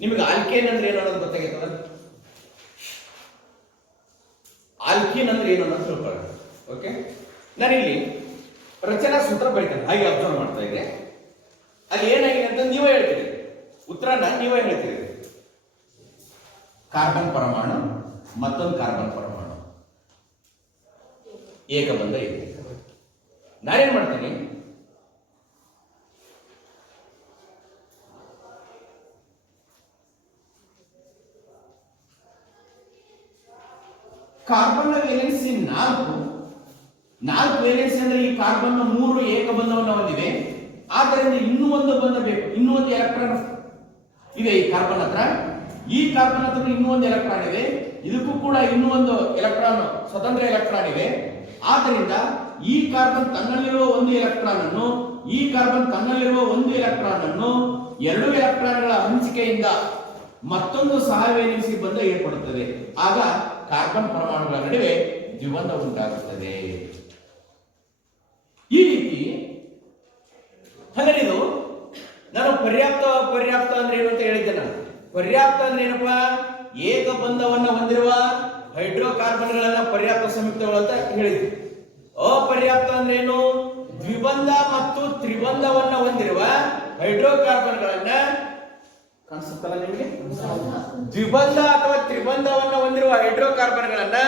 ನಿಮಗೆ ಆಲ್ಕೇನ್ ಅಂದ್ರೆ ಏನು ಅನ್ನೋದು ಗೊತ್ತಾಗಿರ್ತದ? ಆಲ್ಕೀನ್ ಅಂದ್ರೆ ಏನು ಅನ್ನೋದು ತಿಳ್ಕೊಳ್ಳೋಣ. ಓಕೆ, ನಾನಿಲ್ಲಿ ರಚನಾ ಸೂತ್ರ ಬರೀತೇನೆ, ಹಾಗೆ ಅಬ್ಸರ್ವ್ ಮಾಡ್ತಾ ಇದ್ದೆ. ಅಲ್ಲಿ ಏನಾಗಿದೆ ಅಂತ ನೀವೇ ಹೇಳ್ತೀರಿ, ಉತ್ತರನ ನೀವೇ ಹೇಳ್ತೀರಿ. ಕಾರ್ಬನ್ ಪರಮಾಣು ಮತ್ತೊಂದು ಕಾರ್ಬನ್ ಪರಮಾಣು ಏಕಬಂಧ ಇದೆ. ನಾನೇನ್ ಮಾಡ್ತೀನಿ, ಕಾರ್ಬನ್ ವೇಲೆನ್ಸಿ 4 ವೇಲೆನ್ಸಿ ಅಂದ್ರೆ ಈ ಕಾರ್ಬನ್ 3 ಏಕಬಂಧವನ್ನು ಹೊಂದಿವೆ. ಆದ್ದರಿಂದ ಇನ್ನೂ ಒಂದು ಬಂಧ ಬೇಕು, ಇನ್ನೂ ಒಂದು ಎಲೆಕ್ಟ್ರಾನ್ ಇದೆ ಈ ಕಾರ್ಬನ್ ಹತ್ರ. ಈ ಕಾರ್ಬನ್ ಹತ್ರ ಇನ್ನೂ ಒಂದು ಎಲೆಕ್ಟ್ರಾನ್ ಇದೆ, ಇದಕ್ಕೂ ಕೂಡ ಇನ್ನೂ ಒಂದು ಎಲೆಕ್ಟ್ರಾನ್, ಸ್ವತಂತ್ರ ಎಲೆಕ್ಟ್ರಾನ್ ಇದೆ. ಆದ್ದರಿಂದ ಈ ಕಾರ್ಬನ್ ತನ್ನಲ್ಲಿರುವ ಒಂದು ಎಲೆಕ್ಟ್ರಾನ್ ಅನ್ನು, ಈ ಕಾರ್ಬನ್ ತನ್ನಲ್ಲಿರುವ ಒಂದು ಎಲೆಕ್ಟ್ರಾನ್ ಅನ್ನು 2 ಎಲೆಕ್ಟ್ರಾನ್ಗಳ ಹಂಚಿಕೆಯಿಂದ ಮತ್ತೊಂದು ಸಹವೇಲಿಸಿ ಬಂಧ ಏರ್ಪಡುತ್ತದೆ. ಆಗ ಕಾರ್ಬನ್ ಪರಮಾಣುಗಳ ನಡುವೆ ದ್ವಿಬಂಧ ಉಂಟಾಗುತ್ತದೆ. ಈ ರೀತಿ ಹಾಗಾದ್ರೆ ಇದು ನಾನು ಪರ್ಯಾಪ್ತ ಅಂದ್ರೆ ಏನು ಅಂತ ಹೇಳಿದ್ದೆ. ನಾನು ಪರ್ಯಾಪ್ತ ಅಂದ್ರೆ ಏನಪ್ಪಾ, ಏಕಬಂಧವನ್ನ ಹೊಂದಿರುವ ಹೈಡ್ರೋಕಾರ್ಬನ್ಗಳನ್ನ ಪರ್ಯಾಪ್ತ ಸಂಯುಕ್ತಗಳು ಅಂತ ಹೇಳಿದ್ವಿ. ಅಪರ್ಯಾಪ್ತ ಅಂದ್ರೆ ಏನು, ದ್ವಿಬಂಧ ಮತ್ತು ತ್ರಿಬಂಧವನ್ನ ಹೊಂದಿರುವ ಹೈಡ್ರೋಕಾರ್ಬನ್ಗಳನ್ನ, ಕಾಣಿಸುತ್ತಲ್ಲ ನಿಮಗೆ, ದ್ವಿಬಂಧ ಅಥವಾ ತ್ರಿಬಂಧವನ್ನ ಹೊಂದಿರುವ ಹೈಡ್ರೋಕಾರ್ಬನ್ಗಳನ್ನ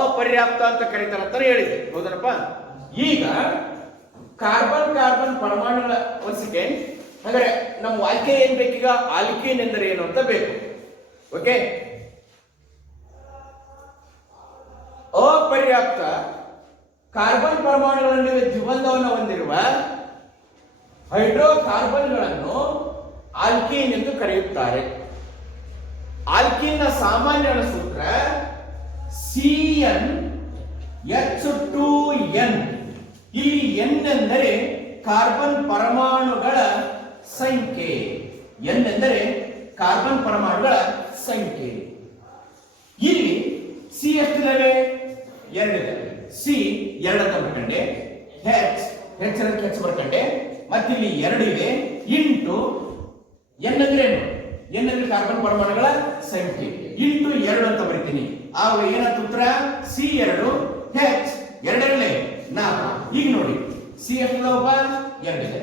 ಅಪರ್ಯಾಪ್ತ ಅಂತ ಕರೀತಾರೆ ಅಂತ ಹೇಳಿದ್ವಿ. ಹೌದನಪ್ಪ? ಈಗ ಕಾರ್ಬನ್ ಪರಮಾಣುಗಳ ಒಂದ್ ಸೆಕೆಂಡ್. ಹಾಗಾದ್ರೆ ನಮ್ಮ ವಾಕ್ಯ ಏನ್ ಬೇಕೀಗ, ಆಲ್ಕೀನ್ ಎಂದರೆ ಏನು ಅಂತ ಬೇಕು. ಓಕೆ, ಅಪರ್ಯಾಪ್ತ ಕಾರ್ಬನ್ ಪರಮಾಣುಗಳ ನಡುವೆ ದ್ವಿಬಂಧವನ್ನು ಹೊಂದಿರುವ ಹೈಡ್ರೋಕಾರ್ಬನ್ಗಳನ್ನು ಆಲ್ಕೀನ್ ಎಂದು ಕರೆಯುತ್ತಾರೆ. ಆಲ್ಕೀನ್ ನ ಸಾಮಾನ್ಯ ಸೂತ್ರ CnH2n. ಇಲ್ಲಿ n ಎಂದರೆ ಕಾರ್ಬನ್ ಪರಮಾಣುಗಳ ಸಂಖ್ಯೆ. n ಎಂದರೆ ಕಾರ್ಬನ್ ಪರಮಾಣುಗಳ ಸಂಖ್ಯೆ. ಇಲ್ಲಿ C ಎಷ್ಟಿದಾವೆ? 2 ಇದಾವೆ. C 2 ಅಂತ ಬರ್ಕಂಡೆ, H ಬರ್ಕಂಡೆ, ಮತ್ತೆ ಇಲ್ಲಿ 2 ಇದೆ, ಇಂಟು n ಅಂದ್ರೆ ಏನು? n ಅಂದ್ರೆ ಕಾರ್ಬನ್ ಪರಮಾಣುಗಳ ಸಂಖ್ಯೆ, ಇಂಟು 2 ಅಂತ ಬರಿತೀನಿ. ಆಗ ಏನಾಯ್ತು ಉತ್ತರ? C2, H 2 4. ಈಗ ನೋಡಿ, C ಎಷ್ಟಿದಾವಪ್ಪ? 2 ಇದೆ,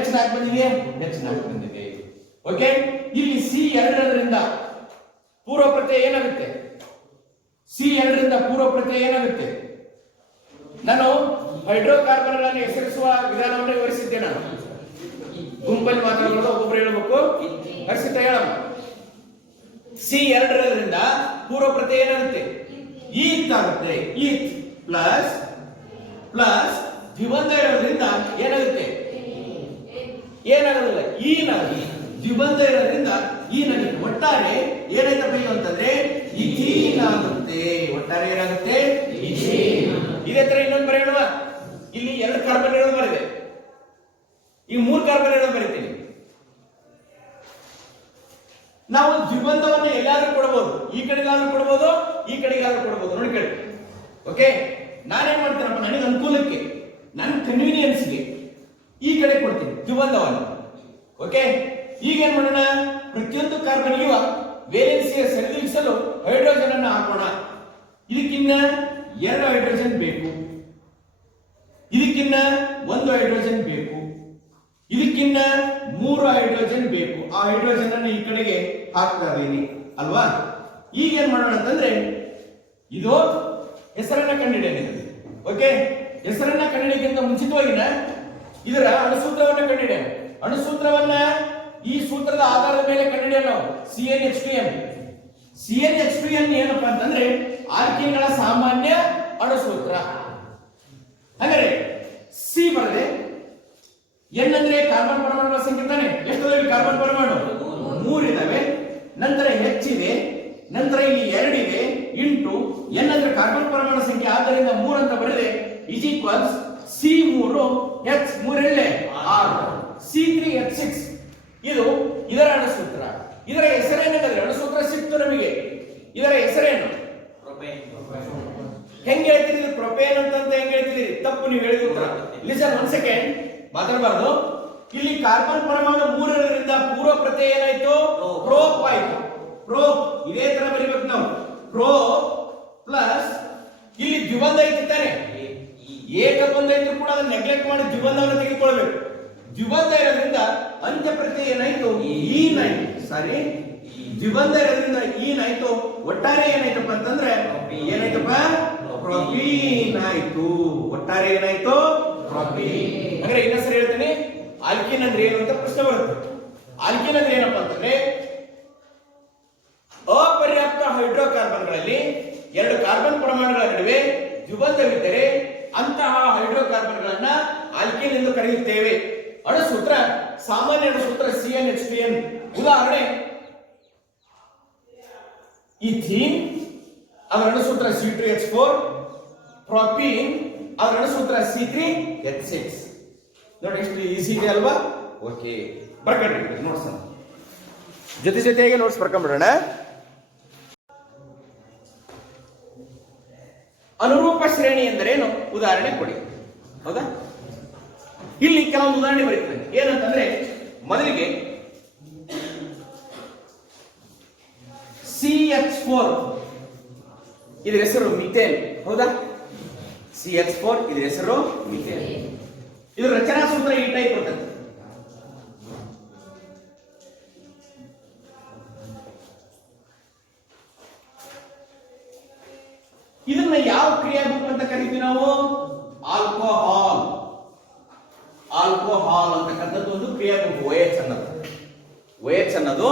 H 4 ಬಂದಿದೆ, H 4 ಬಂದಿದೆ. ಓಕೆ, ಇಲ್ಲಿ C2ರಿಂದ ಪೂರ್ವ ಪ್ರತ್ಯಯ ಏನಾಗುತ್ತೆ? C2ರಿಂದ ಪೂರ್ವ ಪ್ರತ್ಯಯ ಏನಾಗುತ್ತೆ? ನಾನು ಹೈಡ್ರೋಕಾರ್ಬನ್ಗಳನ್ನು ಹೆಸರಿಸುವ ವಿಧಾನವನ್ನು ವಿವರಿಸಿದ್ದೆ. ನಾನು ಗುಂಪಲ್ಲಿ ಮಾತಾಡೋದು, ಒಬ್ಬೊಬ್ರು ಹೇಳ್ಬೇಕು, ಹರ್ಷಿತ ಹೇಳಮ್ಮ. C2ರಿಂದ ಪೂರ್ವ ಪ್ರತ್ಯಯ ಏನಾಗುತ್ತೆ? ಈತ್ ಆಗುತ್ತೆ. ಈತ್ ಪ್ಲಸ್ ದ್ವಿಬಂಧ ಇರೋದ್ರಿಂದ ಏನಾಗುತ್ತೆ? ಏನಾಗೋದಿಲ್ಲ, ಈನಾಗಿ. ದ್ವಿಬಂಧ ಇರೋದ್ರಿಂದ ಈನಾಗುತ್ತೆ. ಒಟ್ಟಾರೆ ಏನಾಯ್ತಪ್ಪ ಇದು ಅಂತಂದ್ರೆ ಈಥೀನ್ ಆಗುತ್ತೆ. ಒಟ್ಟಾರೆ ಏನಾಗುತ್ತೆ? ಇದೇ ತರ ಇನ್ನೊಂದು ಬರೆಯೋಣ. ಇಲ್ಲಿ 2 ಕಾರ್ಬನ್ ಇರೋದು ಬರಿದೆ, ಈ 3 ಕಾರ್ಬನ್ ಇರೋದು ಬರಿತೀನಿ. ನಾವು ದ್ವಿಬಂಧವನ್ನು ಎಲ್ಲಾದ್ರೂ ಕೊಡಬಹುದು, ಈ ಕಡೆಗಾದ್ರೂ ಕೊಡಬಹುದು, ಈ ಕಡೆಗಾದ್ರೂ ಕೊಡಬಹುದು. ನೋಡಿ ಕೇಳಿ. ಓಕೆ, ನಾನೇನ್ ಮಾಡ್ತೀನಪ್ಪ, ನನಗೆ ಅನುಕೂಲಕ್ಕೆ, ನನ್ನ ಕನ್ವೀನಿಯನ್ಸ್ಗೆ ಈ ಕಡೆ ಕೊಡ್ತೀನಿ ದ್ವಿಬಂಧವನ್ನು. ಓಕೆ, ಈಗ ಏನ್ ಮಾಡೋಣ, ಪ್ರತಿಯೊಂದು ಕಾರ್ಬನ್ ಇರುವ ವೇಲೆನ್ಸಿಯ ಸರಿದೂಗಿಸಲು ಹೈಡ್ರೋಜನ್ ಅನ್ನು ಹಾಕೋಣ. ಇದಕ್ಕಿನ್ನ 2 ಹೈಡ್ರೋಜನ್ ಬೇಕು, ಇದಕ್ಕಿನ್ನ 1 ಹೈಡ್ರೋಜನ್ ಬೇಕು, ಇದಕ್ಕಿನ್ನ 3 ಹೈಡ್ರೋಜನ್ ಬೇಕು. ಆ ಹೈಡ್ರೋಜನ್ ಅನ್ನು ಈ ಕಡೆಗೆ ಹಾಕ್ತಾ ಇದೀನಿ ಅಲ್ವಾ? ಈಗ ಏನ್ ಮಾಡೋಣ ಅಂತಂದ್ರೆ, ಇದು ಹೆಸರನ್ನ ಕಂಡುಹಿಡಿಯೋಣ. ಓಕೆ, ಹೆಸರನ್ನ ಕಂಡುಹಿಡಿಯೋಕ್ಕಿಂತ ಮುಂಚಿತವಾಗಿನ ಇದರ ಅಣುಸೂತ್ರವನ್ನ ಕಂಡುಹಿಡಿಯೋಣ. ಅಣುಸೂತ್ರವನ್ನ ಈ ಸೂತ್ರದ ಆಧಾರದ ಮೇಲೆ ಕಂಡುಹಿಡಿಯೋಣ ನಾವು. CnH2n ಏನಪ್ಪಾ ಅಂತಂದ್ರೆ ಆಲ್ಕೀನ್ಗಳ ಸಾಮಾನ್ಯ ಅಣುಸೂತ್ರ. ಹಾಗಾದ್ರೆ C ಬರದೆ, n ಅಂದ್ರೆ ಕಾರ್ಬನ್ ಪರಮಾಣುಗಳ ಸಂಖ್ಯೆ ತಾನೆ. ಎಷ್ಟಿದಾವೆ ಕಾರ್ಬನ್ ಪರಮಾಣು? 3 ಇದಾವೆ. ನಂತರ H ಇದೆ, ನಂತರ ಇಲ್ಲಿ 2 ಇದೆ, ಇಂಟು n ಅಂದ್ರೆ ಕಾರ್ಬನ್ ಪರಮಾಣು ಸಂಖ್ಯೆ, ಆದ್ದರಿಂದ 3 ಅಂತ ಬರೆದೆ is equals C3 H 3 6 C3H6. ಇದು ಇದರ ಅಣುಸೂತ್ರ. ಇದರ ಹೆಸರೇನೆಂದರೆ, ಅಣುಸೂತ್ರ ಸಿಕ್ತು ನಮಗೆ, ಇದರ ಹೆಸರೇನು? ಹೆಂಗೆ ಹೇಳ್ತೀರಿ? ಪ್ರೊಪೇನ್ ಅಂತ ಹೆಂಗೆ ಹೇಳ್ತೀರಿ? ತಪ್ಪು, ನೀವು ಹೇಳಿದ ಉತ್ತರ. ಲಿಸನ್, 1 ಸೆಕೆಂಡ್, ಮಾತಾಡಬಾರ್ದು. ಇಲ್ಲಿ ಕಾರ್ಬನ್ ಪರಮಾಣು 3 ಇರೋದ್ರಿಂದ ಪೂರ್ವ ಪ್ರತ್ಯಯ ಏನಾಯ್ತು? ಪ್ರೋಪ್ ಆಯ್ತು. ಪ್ರೋಪ್ ಇದೇ ತರ ಬರೀಬೇಕು ನಾವು. ಪ್ರೋಪ್ ಪ್ಲಸ್ ಇಲ್ಲಿ ದ್ವಿಬಂಧ ಐತಿರ್ತಾರೆ, ಏಕಬಂಧ ಇದ್ರು ಕೂಡ ಅದನ್ನ ನೆಗ್ಲೆಕ್ಟ್ ಮಾಡಿ ದ್ವಿಬಂಧವನ್ನು ತೆಗೆದುಕೊಳ್ಬೇಕು. ದ್ವಿಬಂಧ ಇರೋದ್ರಿಂದ ಅಂತ್ಯ ಪ್ರತ್ಯಯ ಏನಾಯ್ತು? ಈನಾಯ್ತು. ಸಾರಿ, ದ್ವಿಬಂಧ ಇರೋದ್ರಿಂದ ಈನಾಯ್ತು. ಒಟ್ಟಾರೆ ಏನಾಯ್ತಪ್ಪ ಅಂತಂದ್ರೆ ಏನಾಯ್ತಪ್ಪ? ಪ್ರೊಪೀನ್ ಆಯ್ತು. ಒಟ್ಟಾರೆ ಏನಾಯ್ತು? ಪ್ರೊಪೀನ್. ಅಂದ್ರೆ ಇನ್ನೊಂದ್ಸರಿ ಹೇಳ್ತೀನಿ, ಆಲ್ಕಿನ್ ಅಂದ್ರೆ ಏನು ಅಂತ ಪ್ರಶ್ನೆ ಬರುತ್ತೆ. ಆಲ್ಕಿನ್ ಅಂದ್ರೆ ಏನಪ್ಪಾ ಅಂತಂದ್ರೆ ಅಪರ್ಯಾಪ್ತ ಹೈಡ್ರೋಕಾರ್ಬನ್ಗಳಲ್ಲಿ 2 ಕಾರ್ಬನ್ ಪರಮಾಣುಗಳ ನಡುವೆ ದ್ವಿಬಂಧವಿದ್ದರೆ ಅಂತಹ ಹೈಡ್ರೋಕಾರ್ಬನ್ಗಳನ್ನ ಆಲ್ಕಿನ್ ಎಂದು ಕರೆಯುತ್ತೇವೆ. ಅಣುಸೂತ್ರ ಸಾಮಾನ್ಯ ಅಣುಸೂತ್ರ CnH2n. ಉದಾಹರಣೆ ಈಥೀನ್, ಅದರ ಅಣುಸೂತ್ರ C2H4. ಪ್ರೊಪೀನ್, ಅದರ ಅಣುಸೂತ್ರ C3H6. ನೋಡಿ ಎಷ್ಟು ಈಸಿ ಇದೆ ಅಲ್ವಾ? ಓಕೆ, ಬರ್ಕೊಂಡ್ರಿ ನೋಟ್ಸ್ ಜೊತೆಗೆ ನೋಟ್ಸ್ ಬರ್ಕೊಂಡ್ಬಿಡೋಣ. ಅನುರೂಪ ಶ್ರೇಣಿ ಎಂದರೇನು? ಉದಾಹರಣೆ ಕೊಡಿ. ಹೌದಾ? ಇಲ್ಲಿ ಕೆಲವೊಂದು ಉದಾಹರಣೆ ಬರೀತಾರೆ. ಏನಂತಂದ್ರೆ ಮೊದಲಿಗೆ CH4 ಇದರ ಹೆಸರು ಮಿಥೇನ್. ಹೌದಾ? CH4 ಇದರ ಹೆಸರು ಮಿಥೇನ್. ಇದರ ರಚನಾ ಸೂತ್ರ ಈ ಟೈಪ್ ಇರ್ತದೆ. ಇದನ್ನ ಯಾವ ಕ್ರಿಯಾ ಗುಂಪು ಅಂತ ಕರಿತೀವಿ ನಾವು? ಆಲ್ಕೋಹಾಲ್. ಆಲ್ಕೋಹಾಲ್ ಅಂತಕ್ಕಂಥದ್ದು ಒಂದು ಕ್ರಿಯಾ ಗುಂಪು. OH ಅನ್ನೋದು, OH ಅನ್ನೋದು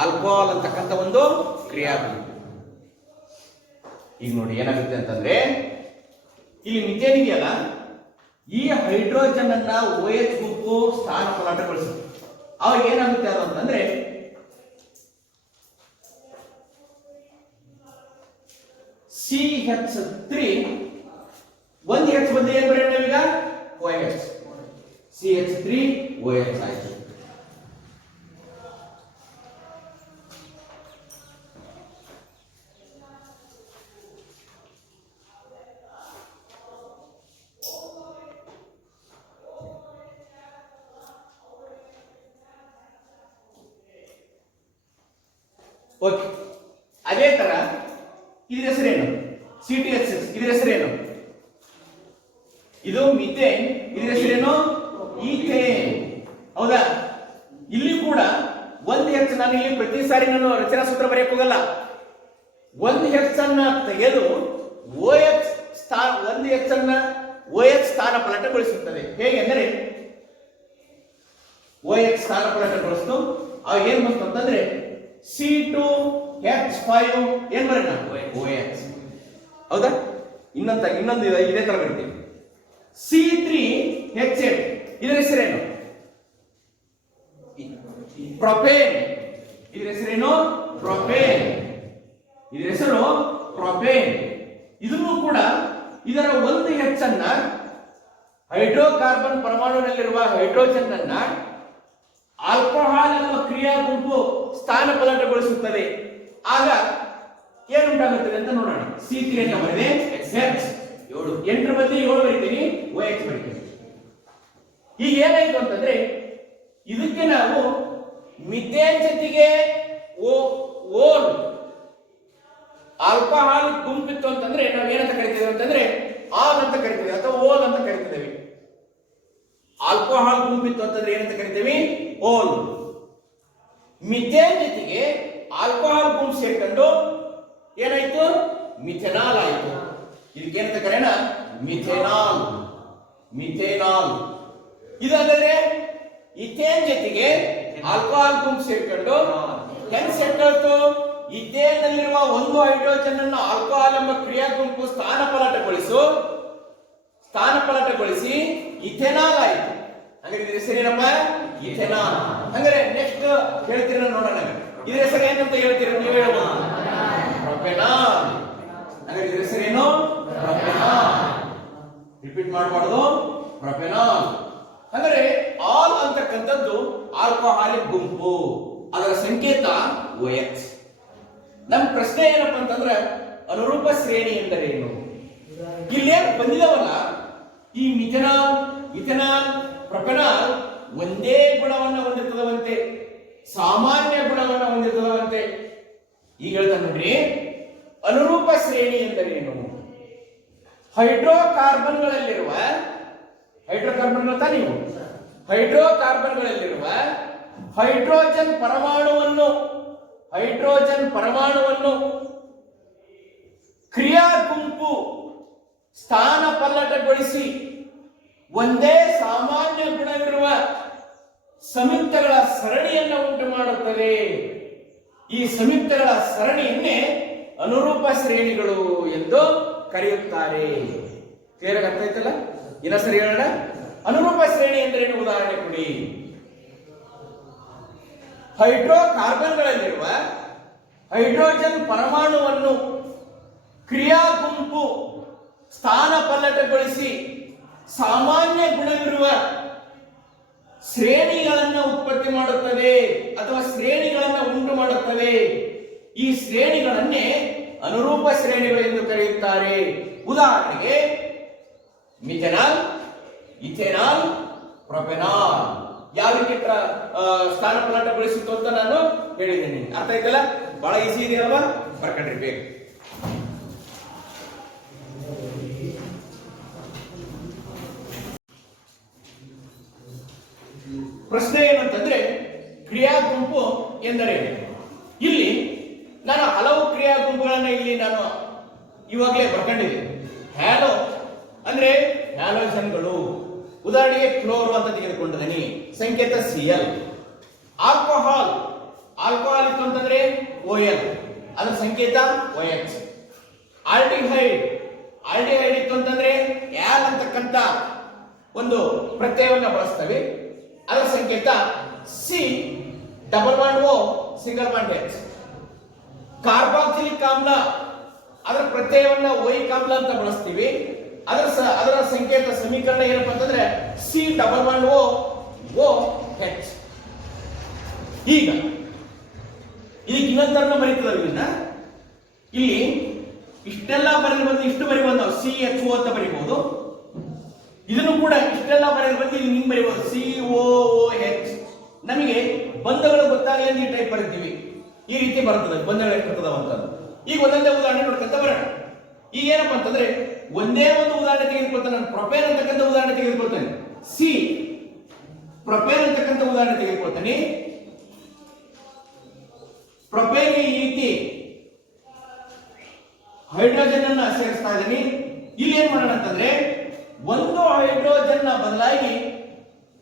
ಆಲ್ಕೋಹಾಲ್ ಅಂತಕ್ಕಂಥ ಒಂದು ಕ್ರಿಯಾ ಗುಂಪು. ಈಗ ನೋಡಿ ಏನಾಗುತ್ತೆ ಅಂತಂದ್ರೆ ಇಲ್ಲಿ ಮಿಥೇನ್ ಇದೆಯಲ್ಲ, ಈ ಹೈಡ್ರೋಜನ್ ಅನ್ನ OH ಗುಂಪು ಸ್ಥಾನ ಪಲಾಟಗೊಳಿಸುತ್ತೆ. ಅವಾಗ ಏನಾಗುತ್ತೆ ಅದು ಅಂತಂದ್ರೆ CH3 ಒಂದು H ಬಂದು ಏನ್ ಬರೆಯೋಣ ಈಗ? OH. CH3OH ಆಯ್ತು. ಓಕೆ, ಅದೇ ತರ ಇದ್ರ ಹೆಸರೇನು? C2H6. ಇದ್ರ ಹೆಸರೇನು? ಇದು ಮಿಥೇನ್. ಇದ್ರ ಹೆಸರೇನು? ಈಥೇನ್. ಹೌದಾ? ಇಲ್ಲಿ ಕೂಡ ಒಂದು H, ನಾನು ಇಲ್ಲಿ ಪ್ರತಿ ಸಾರಿ ನಾನು ರಚನಾ ಸೂತ್ರ ಬರೆಯಕ್ಕೆ ಹೋಗಲ್ಲ. ಒಂದು H ಅನ್ನ ತೆಗೆದು OH ಸ್ಥಾನ, ಒಂದು H ಅನ್ನ OH ಸ್ಥಾನ ಪಲಟಗೊಳಿಸುತ್ತದೆ. ಹೇಗೆಂದರೆ OH ಸ್ಥಾನ ಪಲಟಗೊಳಿಸ್ತು, ಅವಾಗ ಏನ್ ಬಂತು ಅಂತಂದ್ರೆ C2H5 ಏನ್ ಬರೋಣ? OH. ಹೌದಾ? ಇನ್ನೊಂದು ಇದೇ ತರ ಬರೀತೀವಿ. C3H8 ಇದರ ಹೆಸರೇನು? ಪ್ರೊಪೇನ್. ಇದರ ಹೆಸರೇನು? ಪ್ರೊಪೇನ್. ಇದರ ಹೆಸರು ಪ್ರೊಪೇನ್. ಇದನ್ನು ಕೂಡ ಇದರ ಒಂದು H ಅನ್ನ ಹೈಡ್ರೋಕಾರ್ಬನ್ ಪರಮಾಣುವಿನಲ್ಲಿರುವ ಹೈಡ್ರೋಜನ್ ಅನ್ನ ಆಲ್ಕೋಹಾಲ್ ಎನ್ನುವ ಕ್ರಿಯಾ ಗುಂಪು ಸ್ಥಾನ ಪಲಟಗೊಳಿಸುತ್ತದೆ. ಆಗ ಏನುಂಟಾಗುತ್ತದೆ ಅಂತ ನೋಡೋಣ. C3 ಅಂತ ಬರೆದೆ, H 7, 8 ಬದಲು 7 ಬರೀತೀನಿ, OH ಬರೀತೀನಿ. ಈಗ ಏನಾಯ್ತು ಅಂತಂದ್ರೆ ಇದಕ್ಕೆ ನಾವು ಮಿಥೇನ್ ಜೊತೆಗೆ ಓಲ್ ಆಲ್ಕೋಹಾಲ್ ಗುಂಪಿತ್ತು ಅಂತಂದ್ರೆ ನಾವು ಏನಂತ ಕರಿತೀವಿ ಅಂತಂದ್ರೆ ಆಲ್ ಅಂತ ಕರಿತೀವಿ ಅಥವಾ ಓಲ್ ಅಂತ ಕರಿತೀವಿ. ಆಲ್ಕೋಹಾಲ್ ಗುಂಪಿತ್ತು ಅಂತಂದ್ರೆ ಏನಂತ ಕರಿತೀವಿ? ಓಲ್. ಮಿಥೇನ್ ಜೊತೆಗೆ ಆಲ್ಕೋಹಾಲ್ ಗುಂಪು ಸೇರ್ಕೊಂಡು ಏನಾಯ್ತು? ಮಿಥೆನಾಲ್ ಆಯ್ತು. ಇದಕ್ಕೆ ಏನಂತ ಕರೆಯೋಣ? ಮಿಥೆನಾಲ್. ಮಿಥೆನಾಲ್. ಇದಾದರೆ ಇಥೇನ್ ಜೊತೆಗೆ ಆಲ್ಕೋಹಾಲ್ ಗುಂಪು ಸೇರ್ಕೊಂಡು ಹೆಂಗ್ ಸೇರ್ಕೊಳ್ತು? ಇಥೇನ್ ನಲ್ಲಿರುವ ಒಂದು ಹೈಡ್ರೋಜನ್ ಅನ್ನು ಆಲ್ಕೋಹಾಲ್ ಎಂಬ ಕ್ರಿಯಾ ಗುಂಪು ಸ್ಥಾನ ಪಲಟಗೊಳಿಸಿ ಇಥೆನಾಲ್ ಆಯ್ತು. ಹಾಗಾದ್ರೆ ಇದ್ರ ಹೆಸರೇನಪ್ಪ? ಇಥೆನಾಲ್. ಹಾಗಾದ್ರೆ ನೆಕ್ಸ್ಟ್ ಹೇಳ್ತೀರ ನೋಡೋಣ. ಇದ್ರ ಹೆಸರು ಏನಂತ ಹೇಳ್ತೀರ ನೀವು? ಹೇಳ್ಬೋದು ಪ್ರೊಪೆನಾಲ್. ಹಾಗಾದ್ರೆ ಇದ್ರ ಹೆಸರೇನು? ಪ್ರೊಪೆನಾಲ್. ರಿಪೀಟ್ ಮಾಡಬಾರ್ದು, ಪ್ರೊಪೆನಾಲ್. ಹಾಗಾದ್ರೆ ಆಲ್ ಅಂತಕ್ಕಂಥದ್ದು ಆಲ್ಕೋಹಾಲಿಕ್ ಗುಂಪು, ಅದರ ಸಂಕೇತ OH. ನಮ್ಮ ಪ್ರಶ್ನೆ ಏನಪ್ಪಾ ಅಂತಂದ್ರೆ ಅನುರೂಪ ಶ್ರೇಣಿ ಎಂದರೇನು? ಇಲ್ಲೇನು ಬಂದಿದವಲ್ಲ, ಈ ಮಿಥೆನಾಲ್, ಇಥೆನಾಲ್, ಪ್ರೊಪೆನಾಲ್ ಒಂದೇ ಹೊಂದಿರ್ತದಂತೆ, ಸಾಮಾನ್ಯ ಗುಣವನ್ನು ಹೊಂದಿರ್ತದಂತೆ. ಈಗ ಹೇಳ್ತಾನೆ ನೋಡ್ರಿ, ಅನುರೂಪ ಶ್ರೇಣಿ ಎಂದರೇನು? ಹೈಡ್ರೋಕಾರ್ಬನ್ಗಳಲ್ಲಿರುವ ಹೈಡ್ರೋಕಾರ್ಬನ್ಗಳು ತಾನೇ ನೀವು, ಹೈಡ್ರೋಕಾರ್ಬನ್ಗಳಲ್ಲಿರುವ ಹೈಡ್ರೋಜನ್ ಪರಮಾಣುವನ್ನು ಕ್ರಿಯಾ ಗುಂಪು ಸ್ಥಾನ ಪಲ್ಲಟಗೊಳಿಸಿ ಒಂದೇ ಸಾಮಾನ್ಯ ಗುಣವಿರುವ ಸಂಯುಕ್ತಗಳ ಸರಣಿಯನ್ನು ಉಂಟು ಮಾಡುತ್ತದೆ. ಈ ಸಂಯುಕ್ತಗಳ ಸರಣಿಯನ್ನೇ ಅನುರೂಪ ಶ್ರೇಣಿಗಳು ಎಂದು ಕರೆಯುತ್ತಾರೆ. ಕ್ಲಿಯರ್ ಅರ್ಥ ಆಯ್ತಲ್ಲ? ಇನ್ನ ಸರಿ ಹೇಳೋಣ. ಅನುರೂಪ ಶ್ರೇಣಿ ಎಂದರೇನು? ಉದಾಹರಣೆ ಕೊಡಿ. ಹೈಡ್ರೋಕಾರ್ಬನ್ಗಳಲ್ಲಿರುವ ಹೈಡ್ರೋಜನ್ ಪರಮಾಣುವನ್ನು ಕ್ರಿಯಾ ಗುಂಪು ಸ್ಥಾನ ಪಲ್ಲಟಗೊಳಿಸಿ ಸಾಮಾನ್ಯ ಗುಣವಿರುವ ಶ್ರೇಣಿಗಳನ್ನು ಉತ್ಪತ್ತಿ ಮಾಡುತ್ತದೆ ಅಥವಾ ಶ್ರೇಣಿಗಳನ್ನು ಉಂಟು ಮಾಡುತ್ತದೆ. ಈ ಶ್ರೇಣಿಗಳನ್ನೇ ಅನುರೂಪ ಶ್ರೇಣಿಗಳು ಎಂದು ಕರೆಯುತ್ತಾರೆ. ಉದಾಹರಣೆಗೆ ಮಿಥೆನಾಲ್, ಇಥೆನಾಲ್, ಪ್ರೊಪೆನಾಲ್ ಯಾವ ರೀತಿ ಸ್ಥಾನ ಪಲ್ಲಟಗೊಳಿಸಿತ್ತು ಅಂತ ನಾನು ಹೇಳಿದ್ದೀನಿ. ಅರ್ಥ ಆಯ್ತಲ್ಲ? ಬಹಳ ಈಸಿ ಇದೆ ಅಲ್ವಾ? ಬರ್ಕೊಂಡ್ರಿ ಬೇಗ. ಪ್ರಶ್ನೆ ಏನಂತಂದ್ರೆ, ಕ್ರಿಯಾ ಗುಂಪು ಎಂದರೇನು? ಇಲ್ಲಿ ನಾನು ಹಲವು ಕ್ರಿಯಾ ಗುಂಪುಗಳನ್ನ ಇಲ್ಲಿ ನಾನು ಇವಾಗಲೇ ಬರ್ಕೊಂಡಿದ್ದೀನಿ. ಹ್ಯಾಲೋ ಅಂದ್ರೆ ಹ್ಯಾಲೋಜನ್ಗಳು. ಉದಾಹರಣೆಗೆ ಕ್ಲೋರೋ ಅಂತ ತೆಗೆದುಕೊಂಡಿದ್ದೀನಿ, ಸಂಕೇತ Cl. ಆಲ್ಕೋಹಾಲ್ ಇತ್ತು ಅಂತಂದ್ರೆ OL, ಅದರ ಸಂಕೇತ OH. ಆಲ್ಡಿಹೈಡ್ ಇತ್ತು ಅಂತಂದ್ರೆ ಆಲ್ ಅಂತಕ್ಕಂಥ ಒಂದು ಪ್ರತ್ಯಯವನ್ನು ಬಳಸ್ತೇವೆ, ಅದರ ಸಂಕೇತ C double bond O single bond H. Carboxylic ಆಮ್ಲ ಅದರ ಪ್ರತ್ಯಯವನ್ನ ಓಯಿಕ್ ಆಮ್ಲ ಅಂತ ಬಳಸ್ತೀವಿ, ಅದರ ಸಂಕೇತ ಸಮೀಕರಣ ಏನಪ್ಪಾ ಅಂತಂದ್ರೆ C ಡಬಲ್ ಬಾಂಡ್ OH. ಈಗ ಇನ್ನೊಂದರನ್ನ ಬರೀತದಲ್ಲ, ಇಲ್ಲಿ ಇಷ್ಟೆಲ್ಲ ಬರೆದು ಬಂದು ಇಷ್ಟು ಬರಿಬಹುದು ನಾವು, CHO ಅಂತ ಬರಿಬಹುದು. ಇದನ್ನು ಕೂಡ ಇಷ್ಟೆಲ್ಲ ಬರೆದು ಬಂದು ಇಲ್ಲಿ ಹಿಂಗ್ ಬರಿಬಹುದು, COOH. ನಮಗೆ ಬಂಧಗಳು ಗೊತ್ತಾಗಲಿ ಅಂತ ಈ ಟೈಪ್ ಬರೀತೀವಿ. ಈ ರೀತಿ ಬರ್ತದೆ ಬಂಧಗಳು ಎಷ್ಟಿರ್ತದವ ಅಂತ. ಈಗ ಒಂದೊಂದೇ ಉದಾಹರಣೆ ನೋಡ್ಕೊಂತ ಬರೋಣ. ಈಗ ಏನಪ್ಪಾ ಅಂತಂದ್ರೆ ಒಂದೇ ಒಂದು ಉದಾಹರಣೆ ತೆಗೆದುಕೊಳ್ತಾನೆ. ನಾನು ಪ್ರೊಪೇನ್ ಅಂತಕ್ಕಂಥ ಉದಾಹರಣೆ ತೆಗೆದುಕೊಳ್ತೇನೆ. ಪ್ರೊಪೇನ್ ಅಂತಕ್ಕಂಥ ಉದಾಹರಣೆ ತೆಗೆದುಕೊಳ್ತೇನೆ. ಪ್ರೊಪೇನ್ ಈ ರೀತಿ ಹೈಡ್ರೋಜನ್ ಅನ್ನ ಸೇರಿಸ್ತಾ ಇದ್ದೀನಿ. ಇಲ್ಲಿ ಏನ್ ಮಾಡೋಣ ಅಂತಂದ್ರೆ ಒಂದು ಹೈಡ್ರೋಜನ್ ನ ಬದಲಾಗಿ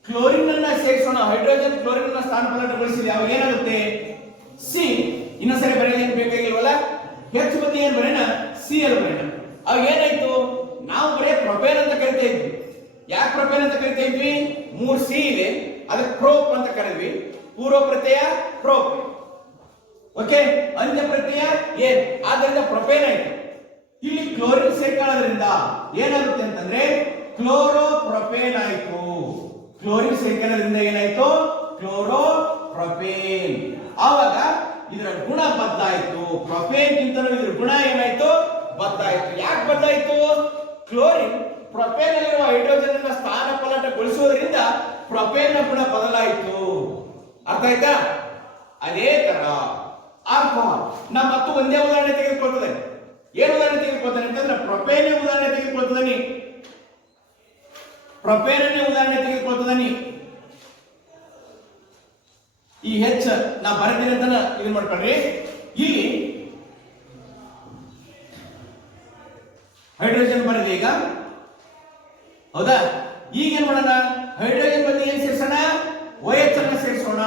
ಕ್ಲೋರಿನ್ ಅನ್ನ ಸೇರಿಸೋಣ. ಹೈಡ್ರೋಜನ್ ಕ್ಲೋರಿನ್ ಅನ್ನ ಸ್ಥಾನ ಪಲ್ಲಟಗೊಳಿಸಿದ್ರೆ ಅವಾಗ ಏನಾಗುತ್ತೆ? C. ಇನ್ನೊಂದ್ಸರಿ ಬರೆಯೋದು ಏನು ಬೇಕಾಗಿಲ್ವಲ್ಲ, H ಬದಿ ಏನ್ ಬರೆಯೋಣ? Cl ಬರೆಯೋಣ. ಅವಾಗ ಏನಾಯ್ತು? ನಾವು ಬರೀ ಪ್ರೊಪೇನ್ ಅಂತ ಕರಿತಾ ಇದ್ವಿ. ಯಾಕೆ ಪ್ರೊಪೇನ್ ಅಂತ ಕರಿತಾ ಇದ್ವಿ? 3 C ಇದೆ, ಅದಕ್ಕೆ ಪ್ರೋಪ್ ಅಂತ ಕರೆದ್ವಿ. ಪೂರ್ವ ಪ್ರತ್ಯಯ ಪ್ರೋಪ್, ಓಕೆ, ಅಂತ್ಯ ಪ್ರತ್ಯಯ ಏನ್, ಆದ್ದರಿಂದ ಪ್ರೊಪೇನ್ ಆಯ್ತು. ಇಲ್ಲಿ ಕ್ಲೋರಿನ್ ಸೇರ್ಕೊಳ್ಳೋದ್ರಿಂದ ಏನಾಗುತ್ತೆ ಅಂತಂದ್ರೆ ಕ್ಲೋರೋ ಪ್ರೊಪೇನ್ ಆಯ್ತು. ಕ್ಲೋರಿನ್ ಸೇರ್ಕೊಳ್ಳೋದ್ರಿಂದ ಏನಾಯ್ತು? Chloro propane. ಆವಾಗ ಇದರ ಗುಣ ಬದಲಾಯಿತು. ಪ್ರೊಪೇನ್ ಗಿಂತಲೂ ಇದರ ಗುಣ ಏನಾಯ್ತು? ಬದಲಾಯಿತು. ಯಾಕೆ ಬದಲಾಯಿತು? ಕ್ಲೋರಿನ್ ಪ್ರೊಪೇನ್ ಅಲ್ಲಿರುವ ಹೈಡ್ರೋಜನ್ ಅನ್ನ ಸ್ಥಾನ ಪಲ್ಲಟಗೊಳಿಸುವುದರಿಂದ ಪ್ರೊಪೇನ್ ನ ಗುಣ ಬದಲಾಯಿತು. ಅರ್ಥ ಆಯ್ತಾ? ಅದೇ ತರ ಆಲ್ಕೋಹಾಲ್ ನಾವು ಮತ್ತು ಒಂದೇ ಉದಾಹರಣೆ ತೆಗೆದುಕೊಳ್ತದೆ. ಏನು ಉದಾಹರಣೆ ತೆಗೆದುಕೊಳ್ತಾನೆ ಅಂತಂದ್ರೆ ಪ್ರೊಪೇನ್ ಉದಾಹರಣೆ ತೆಗೆದುಕೊಳ್ತದನಿ. ಪ್ರೊಪೇನ್ ಉದಾಹರಣೆ ತೆಗೆದುಕೊಳ್ತದನಿ. ಈ H ನಾ ಬರೆದಿನ ಅಂತ ಇದನ್ನ ಮಾಡ್ಕೊಂಡ್ರಿ. ಇಲ್ಲಿ ಹೈಡ್ರೋಜನ್ ಬರೆದಿ ಈಗ, ಹೌದಾ? ಈಗ ಏನ್ ಮಾಡೋಣ? ಹೈಡ್ರೋಜನ್ ಬಂದು ಏನ್ ಸೇರಿಸೋಣ? OH ಅನ್ನ ಸೇರಿಸೋಣ.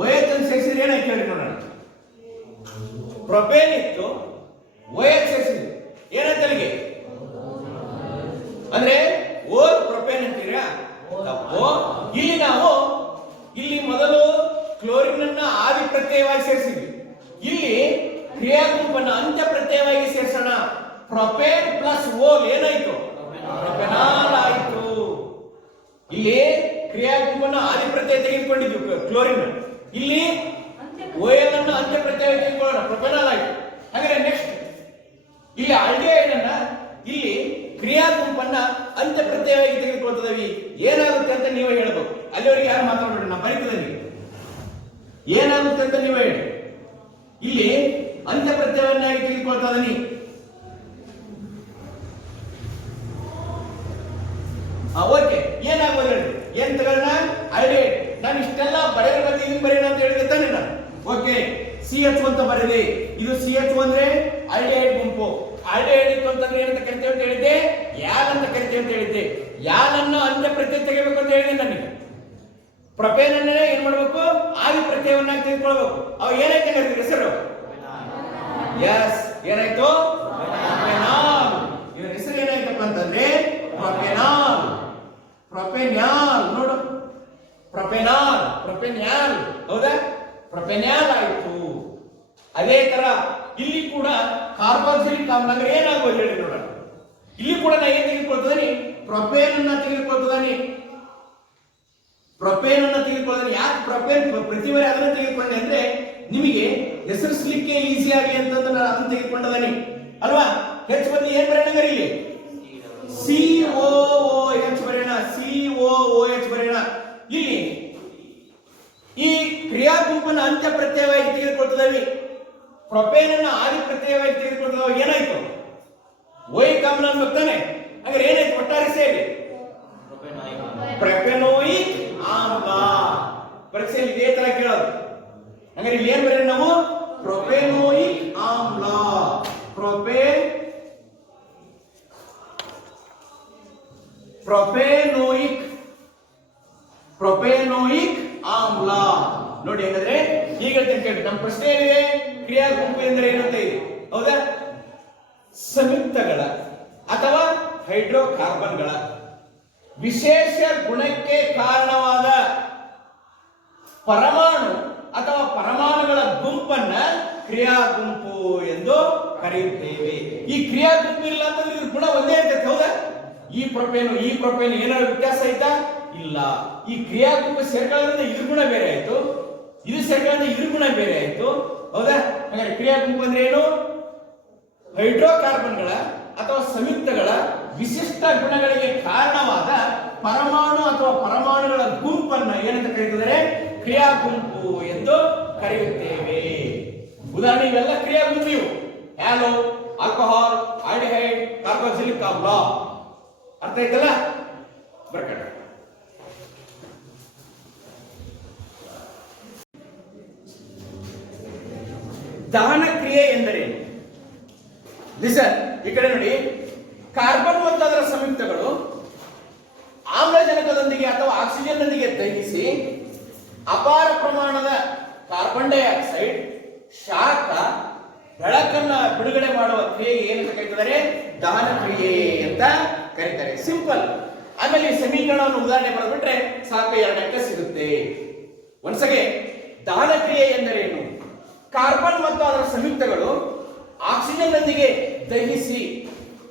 OH ಅನ್ನು ಸೇರಿಸಿದ್ರೆ ಏನಾಯ್ತು ಹೇಳಿ ನೋಡೋಣ. ಪ್ರೊಪೇನ್ ಇತ್ತು, OH ಸೇರಿಸಿದ್ವಿ, ಏನಾಯ್ತು ಅಲ್ಲಿಗೆ? ಅಂದ್ರೆ ಓರ್ ಪ್ರೊಪೇನ್ ಅಂತೀರಾ? ತಪ್ಪು. ಇಲ್ಲಿ ನಾವು ಮೊದಲು ಕ್ಲೋರಿನ್ ಅನ್ನ ಆದಿ ಪ್ರತ್ಯಯವಾಗಿ ಸೇರಿಸಿದ್ವಿ. ಇಲ್ಲಿ ಕ್ರಿಯಾ ಗುಂಪನ್ನ ಅಂತ್ಯ ಪ್ರತ್ಯಯವಾಗಿ ಸೇರಿಸೋಣ. ಪ್ರೊಪೇನ್ ಪ್ಲಸ್ ಓಲ್ ಏನಾಯ್ತು? ಪ್ರೊಪೆನಾಲ್ ಆಯ್ತು. ಇಲ್ಲಿ ಕ್ರಿಯಾ ಗುಂಪನ್ನ ಆದಿ ಪ್ರತ್ಯಯ ತೆಗೆದುಕೊಂಡಿದ್ವಿ ಕ್ಲೋರಿನ್, ಇಲ್ಲಿ ಓಎಲ್ ಅನ್ನು ಅಂತ್ಯ ಪ್ರತ್ಯಯವಾಗಿ ತೆಗೆದುಕೊಳ್ಳೋಣ, ಪ್ರೊಪೆನಾಲ್ ಆಯ್ತು. ಹಾಗಾದ್ರೆ ನೆಕ್ಸ್ಟ್ ಇಲ್ಲಿ ಆಲ್ಡಿಹೈಡ್ ಅನ್ನ ಇಲ್ಲಿ ಕ್ರಿಯಾ ಗುಂಪನ್ನ ಅಂತ್ಯ ಪ್ರತ್ಯಯವಾಗಿ ತೆಗೆದುಕೊಳ್ತದವಿ. ಏನಾಗುತ್ತೆ ಅಂತ ನೀವೇ ಹೇಳ್ಬೇಕು. ಅಲ್ಲಿವರೆಗೆ ಯಾರು ಮಾತಾಡಬೇಡಿ, ನಾ ಬರೀತದೆ. ಏನಾಗುತ್ತೆ ಅಂತ ನೀವು ಹೇಳಿ. ಇಲ್ಲಿ ಅಂತ್ಯ ಪ್ರತ್ಯಯವನ್ನಾಗಿ ತೆಗೆದುಕೊಳ್ತಾ ಇದೀನಿ. ಓಕೆ, ಏನಾಗ್ಬೋದು ಹೇಳಿ? ಏನ್ ತಗೋಣ? ಆಲ್ಡಿಹೈಡ್. ನಾನು ಇಷ್ಟೆಲ್ಲ ಬರೆಯೋದ್ರ ಬಗ್ಗೆ ಇದನ್ನ ಬರೆಯೋಣ ಅಂತ ಹೇಳಿದೆ ತಾನೆ ನಾನು. ಓಕೆ, CH ಅಂತ ಬರೆದೆ. ಇದು CH ಅಂದ್ರೆ ಆಲ್ಡಿಹೈಡ್ ಗುಂಪು. ಆಲ್ಡಿಹೈಡ್ ಇತ್ತು ಅಂತಂದ್ರೆ ಏನಂತ ಕರಿತೇವೆ ಅಂತ ಹೇಳಿದ್ದೆ? ಯಾಲ್ ಅಂತ ಕರಿತೇವೆ ಅಂತ ಹೇಳಿದ್ದೆ. ಯಾಲನ್ನು ಅಂತ್ಯ ಪ್ರತ್ಯಯ ತೆಗಿಬೇಕು ಅಂತ ಹೇಳಿದೆ ನನಗೆ. ಪ್ರೊಪೇನ್ ಅನ್ನೇ ಏನ್ ಮಾಡ್ಬೇಕು? ಆದಿ ಪ್ರತ್ಯವನ್ನಾಗಿ ತೆಗೆದುಕೊಳ್ಬೇಕು. ಅವ ಏನಾಯ್ತು ಕರಿತೀವಿ ಹೆಸರು? ಎಸ್, ಏನಾಯ್ತು? ಪ್ರೊಪೆನಾಲ್. ಇವರ ಹೆಸರು ಏನಾಯ್ತಪ್ಪ ಅಂತಂದ್ರೆ ಪ್ರೊಪೆನಾಲ್. ಪ್ರೊಪೆನ್ಯಾಲ್ ನೋಡು, ಪ್ರೊಪೆನಾಲ್, ಪ್ರೊಪೆನ್ಯಾಲ್. ಹೌದಾ? ಪ್ರೊಪೆನ್ಯಾಲ್ ಆಯ್ತು. ಅದೇ ತರ ಇಲ್ಲಿ ಕೂಡ ಕಾರ್ಬಾಕ್ಸಿಲಿಕ್ ಆಮ್ಲ ಅಂದ್ರೆ ಏನಾಗ್ಬೋದು ಹೇಳಿ ನೋಡೋಣ. ಇಲ್ಲಿ ಕೂಡ ನಾ ಏನ್ ತೆಗೆದುಕೊಳ್ತದನಿ? ಪ್ರೊಪೇನ್ ಅನ್ನ ತೆಗೆದುಕೊಳ್ತದನಿ. ಪ್ರೊಪೇನ್ ಅನ್ನ ತೆಗೆದುಕೊಳ್ಳೋದ್ರೆ ಯಾಕೆ ಪ್ರೊಪೇನ್ ಪ್ರತಿ ಬಾರಿ ಅದನ್ನ ತೆಗೆದುಕೊಂಡೆ ಅಂದ್ರೆ ನಿಮಗೆ ಹೆಸರಿಸಲಿಕ್ಕೆ ಈಸಿ ಆಗಲಿ ಅಂತಂದ್ರೆ ನಾನು ಅದನ್ನ ತೆಗೆದುಕೊಂಡದನಿ ಅಲ್ವಾ. ಹೆಚ್ಚು ಬದಲಿ ಏನ್ ಬರೆಯೋಣ ಇಲ್ಲಿ? COOH ಬರೆಯೋಣ. COOH ಬರೆಯೋಣ. ಇಲ್ಲಿ ಈ ಕ್ರಿಯಾ ಗುಂಪನ್ನು ಅಂತ್ಯ ಪ್ರತ್ಯಯವಾಗಿ ತೆಗೆದುಕೊಳ್ತದವಿ. ಪ್ರೊಪೇನ್ ಅನ್ನ ಆದಿ ಪ್ರತ್ಯಯವಾಗಿ ತೆಗೆದುಕೊಳ್ತದವ. ಏನಾಯ್ತು? ಓಯಿಕ್ ಆಮ್ಲ ಅನ್ಬೇಕಾನೆ. ಹಾಗಾದ್ರೆ ಏನಾಯ್ತು ಒಟ್ಟಾರೆ ಸೇರಿ? ಪ್ರೊಪೆನೋಯಿಕ್ ಆಮ್ಲ. ಪರೀಕ್ಷೆಯಲ್ಲಿ ಇದೇ ತರ ಕೇಳೋದು. ಹಾಗಾದ್ರೆ ಇಲ್ಲಿ ಏನ್ ಬರೆಯೋಣ ನಾವು? ಪ್ರೊಪೆನೋಯಿಕ್ ಆಮ್ಲ. ಪ್ರೊಪೆನೋಯಿಕ್ ಆಮ್ಲ. ನೋಡಿ ಹಾಗಾದ್ರೆ ಈಗ ಕೇಳಿ. ನಮ್ಮ ಪ್ರಶ್ನೆ ಏನಿದೆ? ಕ್ರಿಯಾ ಗುಂಪು ಎಂದರೆ ಏನಂತ ಇದೆ. ಹೌದಾ? ಸಂಯುಕ್ತಗಳ ಅಥವಾ ಹೈಡ್ರೋಕಾರ್ಬನ್ಗಳ ವಿಶೇಷ ಗುಣಕ್ಕೆ ಕಾರಣವಾದ ಪರಮಾಣು ಅಥವಾ ಪರಮಾಣುಗಳ ಗುಂಪನ್ನ ಕ್ರಿಯಾ ಗುಂಪು ಎಂದು ಕರೆಯುತ್ತೇವೆ. ಈ ಕ್ರಿಯಾ ಗುಂಪು ಇಲ್ಲ ಅಂತಂದ್ರೆ ಇದ್ರ ಗುಣ ಒಂದೇ ಇರ್ತೈತೆ. ಹೌದಾ? ಈ ಪ್ರೊಪೇನು ಏನಾದ್ರು ವ್ಯತ್ಯಾಸ ಆಯ್ತಾ? ಇಲ್ಲ. ಈ ಕ್ರಿಯಾ ಗುಂಪು ಸೇರ್ಕೊಳ್ಳೋದ್ರಿಂದ ಇದ್ರ ಗುಣ ಬೇರೆ ಆಯ್ತು, ಇದು ಸೇರ್ಕೊಳ್ಳೋದ್ರಿಂದ ಇದ್ರ ಗುಣ ಬೇರೆ ಆಯ್ತು. ಹೌದಾ? ಹಾಗಾದ್ರೆ ಕ್ರಿಯಾ ಗುಂಪು ಅಂದ್ರೆ ಏನು? ಹೈಡ್ರೋಕಾರ್ಬನ್ಗಳ ಅಥವಾ ಸಂಯುಕ್ತಗಳ ವಿಶಿಷ್ಟ ಗುಣಗಳಿಗೆ ಕಾರಣವಾದ ಪರಮಾಣು ಅಥವಾ ಪರಮಾಣುಗಳ ಗುಂಪನ್ನ ಏನಂತ ಕರೆಯುತ್ತಾರೆ? ಕ್ರಿಯಾ ಗುಂಪು ಎಂದು ಕರೆಯುತ್ತೇವೆ. ಉದಾಹರಣೆ ಇವೆಲ್ಲ ಕ್ರಿಯಾ ಗುಂಪು ಇವು. ಹ್ಯಾಲೋ, ಆಲ್ಕೋಹಾಲ್, ಆಲ್ಡಿಹೈಡ್, ಕಾರ್ಬಾಕ್ಸಿಲಿಕ್ ಆಮ್ಲ. ಅರ್ಥ ಆಯ್ತಲ್ಲ? ಬರ್ಕಟ ದಹನ ಕ್ರಿಯೆ ಎಂದರೇನು? ಲಿಸನ್, ಈ ಕಡೆ ನೋಡಿ. ಕಾರ್ಬನ್ ಮತ್ತು ಅದರ ಸಂಯುಕ್ತಗಳು ಆಮ್ಲಜನಕದೊಂದಿಗೆ ಅಥವಾ ಆಕ್ಸಿಜನ್ ನೊಂದಿಗೆ ದಹಿಸಿ ಅಪಾರ ಪ್ರಮಾಣದ ಕಾರ್ಬನ್ ಡೈಆಕ್ಸೈಡ್, ಶಾಖ, ಬೆಳಕನ್ನ ಬಿಡುಗಡೆ ಮಾಡುವ ಕ್ರಿಯೆಗೆ ಏನಂತ ಕರೀತಾರೆ? ದಹನ ಕ್ರಿಯೆ ಅಂತ ಕರೀತಾರೆ. ಸಿಂಪಲ್. ಆಮೇಲೆ ಈ ಸಮೀಕರಣವನ್ನು ಉದಾಹರಣೆ ಬರೆದ್ಬಿಟ್ರೆ ಸಾಕು, 2 ಅಂಕ ಸಿಗುತ್ತೆ. ಒಂದ್ಸಗೆ ದಹನ ಕ್ರಿಯೆ ಎಂದರೇನು? ಕಾರ್ಬನ್ ಮತ್ತು ಅದರ ಸಂಯುಕ್ತಗಳು ಆಕ್ಸಿಜನ್ ನೊಂದಿಗೆ ದಹಿಸಿ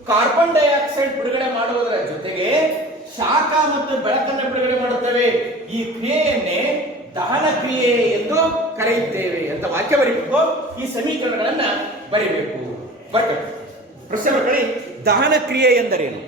ಕಾರ್ಬನ್ ಡೈಆಕ್ಸೈಡ್ ಬಿಡುಗಡೆ ಮಾಡುವುದರ ಜೊತೆಗೆ ಶಾಖ ಮತ್ತು ಬೆಳಕನ್ನು ಬಿಡುಗಡೆ ಮಾಡುತ್ತವೆ. ಈ ಕ್ರಿಯೆಯನ್ನೇ ದಹನ ಕ್ರಿಯೆ ಎಂದು ಕರೆಯುತ್ತೇವೆ ಅಂತ ವಾಕ್ಯ ಬರೀಬೇಕು. ಈ ಸಮೀಕರಣಗಳನ್ನ ಬರೀಬೇಕು. ಬರ್ಕಟ್ಟು ಪ್ರಶ್ನೆ ಬರ್ಕೊಳ್ಳಿ. ದಹನ ಕ್ರಿಯೆ ಎಂದರೇನು?